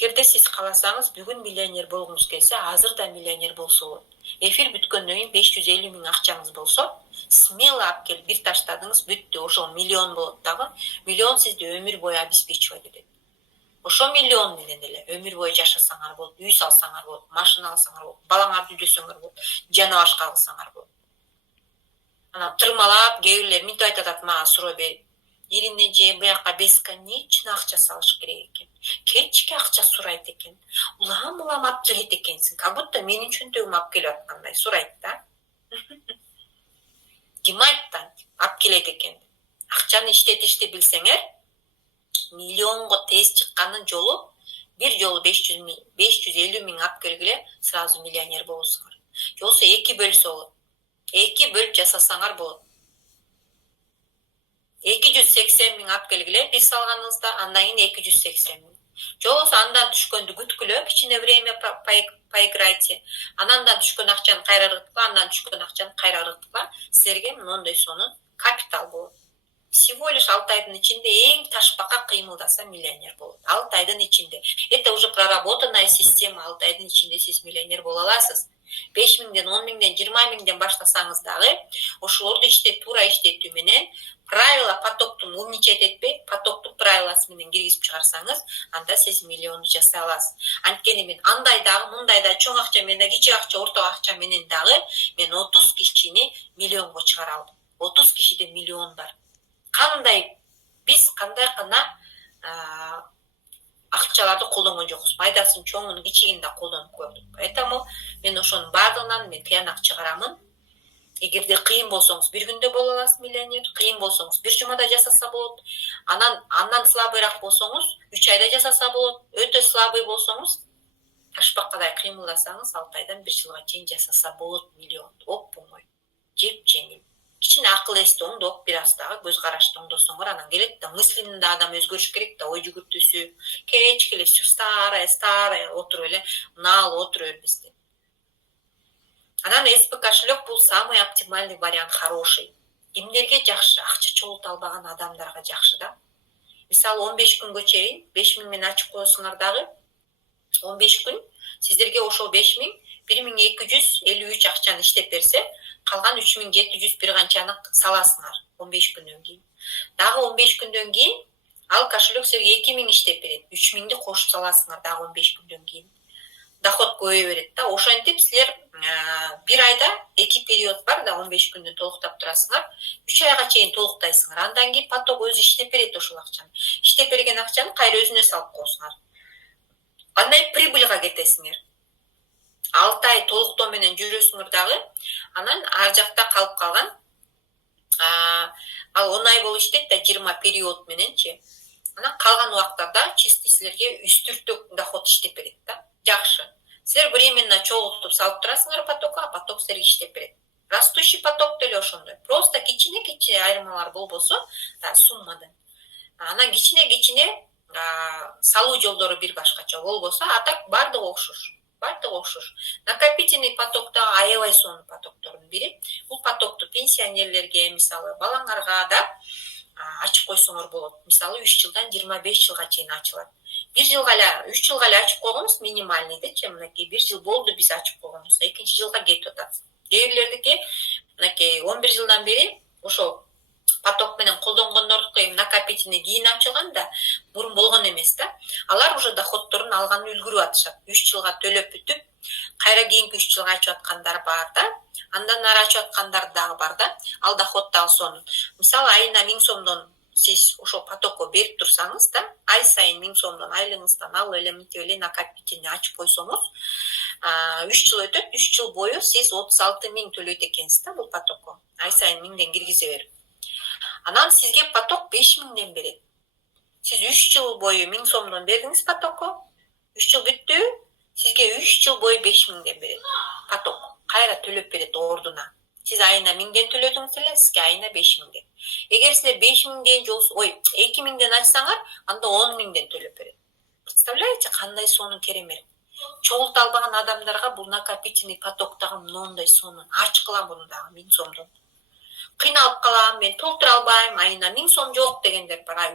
Эгерде сиз кааласаңыз бүгүн миллионер болгуңуз келсе, азыр да миллионер болсо болот. Эфир бүткөндөн кийин 550 миң акчаңыз болсо, смело алып келип бир таштадыңыз, бүттү, ошол миллион болот дагы. Миллион сизди өмүр бою обеспечивать этет. Ошо миллион менен эле өмүр бою жашасаңар болот, үй салсаңар болот, машина алсаңар болот, балаңарды үйлөсөңөр болот, жана башка кылсаңар болот. Анан тырмалап кээ бирлер мынтип айтат мага суроо берип. Ирине же буяка бесконечно акча салыш керек экен. Кечке акча сурайт экен. Улам алып келет экенсиң. Как будто менин чөнтөгүм алып келип аткандай сурайт да. Ким айтты? Алып келет экен. Акчаны иштетишти билсеңер, миллионго тез чыккандын жолу бир жолу 550 миң алып келгиле сразу миллионер болосуңар. Жолсо 2 бөлсө болот. 2 бөлүп жасасаңар болот. 280 миң алып келгиле бир салганыңызда, андан кийин 280 миң. Жолсо андан түшкөндү күткүлө, кичине время поиграйте. Андан түшкөн акчаны кайра ыргыткыла, андан түшкөн акчаны кайра ыргыткыла. Силерге мондой сонун капитал болот. Всего лишь 6 айдын ичинде эң ташбака кыймылдаса миллионер болот. 6 айдын ичинде. Это уже проработанная система. 6 айдын ичинде сиз миллионер боло аласыз. 5 миңден, 10 миңден, 20 миңден баштасаңыз дагы, ошолорду туура иштетүү менен, правила потоктун умничать этпей, потоктук правиласы менен киргизип чыгарсаңыз, анда сиз миллионду жасай аласыз. Анткени мен андай дагы, мындай да чоң акча менен, кичик акча, орто акча менен дагы мен 30 кишини миллионго чыгара алдым. 30 кишиде миллион бар. Биз кандай гана акчаларды колдонгон жокпуз. Пайдасын чоңун, кичигин да колдонуп көрдүк. Поэтому мен ошонун баардыгынан мен тыянак чыгарамын. Эгерде кыйын болсоңуз, бир күндө боло аласыз миллионер, кыйын болсоңуз, бир жумада жасаса болот. Андан слабыйраак болсоңуз, 3 айда жасаса болот. Өтө слабый болсоңуз, ташбакадай кыймылдасаңыз, 6 айдан 1 жылга чейин жасаса болот миллион. Оп-оңой. Жеп-жеңил. Кичине акыл эсти оңдоп, бир аз дагы көз карашты оңдосоңор, анан келет да, мыслинин да адам өзгөрүш керек да, ой жүгүртүүсү. Кечке эле всё старое отуруп эле, наал отура бербес деп. Анан SP кошелек бул самый оптимальный вариант, хороший. Кимдерге жакшы? Акча чогулта албаган адамдарга жакшы да. Мисалы 15 күнгө чейин 5 миң менен ачып коесуңар дагы, 15 күн сиздерге ошол 5 миң 1253 акчаны иштеп берсе, калган 3700 бир канчаны саласыңар 15 күндөн кийин. Дагы 15 күндөн кийин ал кошелек силерге 2 миң иштеп берет. 3 миңди кошуп саласыңар дагы 15 күндөн кийин. Доход көбөйө берет да. Ошентип силер бир айда 2 период бар да, 15 күндөн толуктап турасыңар. 3 айга чейин толуктайсыңар. Андан кийин поток өзү иштеп берет ошол акчаны. Иштеп берген акчаны кайра өзүнө салып коесуңар. Кандай прибыльга кетесиңер? 6 ай толуктоо менен жүрөсүңөр дагы, анан ар жакта калып калган ал 10 ай болуп иштейт да, 20 период мененчи. Анан калган убактарда чисто силерге үстүртөк доход иштеп берет да. Жакшы. Силер временно чогултуп салып турасыңар потокко, а поток силерге иштеп берет. Растущий поток деле ошондой. Просто кичине айырмалар болбосо, суммадан. Анан кичине салуу жолдору бир башкача болбосо, а так бардыгы окшош. Накопительный поток да аябай сонун потоктордун бири. Бул потокту пенсионерлерге, мисалы, балаңарга да ачып койсоңор болот. Мисалы 3 жылдан 25 жылга чейин ачылат. 1 жылга эле, 3 жылга эле ачып койгонбуз минимальный дечи, мынакей 1 жыл болду биз ачып койгонбуз. Экинчи жылга кетип атат. Кээ-бирлердики мынакей 11 жылдан бери ошол поток менен колдонгондордуку накопительный кийин ачылган да, мурун болгон эмес да. Алар уже доходторун алганы үлгүрүп атышат. 3 жылга төлөп бүтүп, кайра кийинки 3 жылга ачып аткандар бар да. Андан ары ачып аткандар дагы бар да. Ал доход дагы сонун. Мисалы айына 1000 сомдон сиз ошол потокко берип турсаңыз да, ай сайын 1000 сомдон айлыгыңыздан алып эле мынтип эле накопительный ачып койсоңуз, 3 жыл өтөт, 3 жыл бою сиз 36 миң төлөйт экенсиз да бул потокко. Ай сайын 1000ден киргизе берип. Анан сизге поток 5 миңден берет. Сиз 3 жыл бою 1000 сомдон бердиңиз потокко. 3 жыл бүттү, сизге 3 жыл бою 5 миңден берет. Поток кайра төлөп берет ордуна. Сиз айына 1000ден төлөдүңүз эле, сизге айына 5 миңден. Эгер силер 5 миңден 2 миңден ачсаңар, анда 10 миңден төлөп берет. Представляете, кандай сонун керемет. Чогулта албаган адамдарга бул накопительный поток дагы мындай сонун. Ач кылам буну дагы 1000 сомдон. Кыйналып калам, мен толтура албайм, айына 1000 сом жок дегендер бар.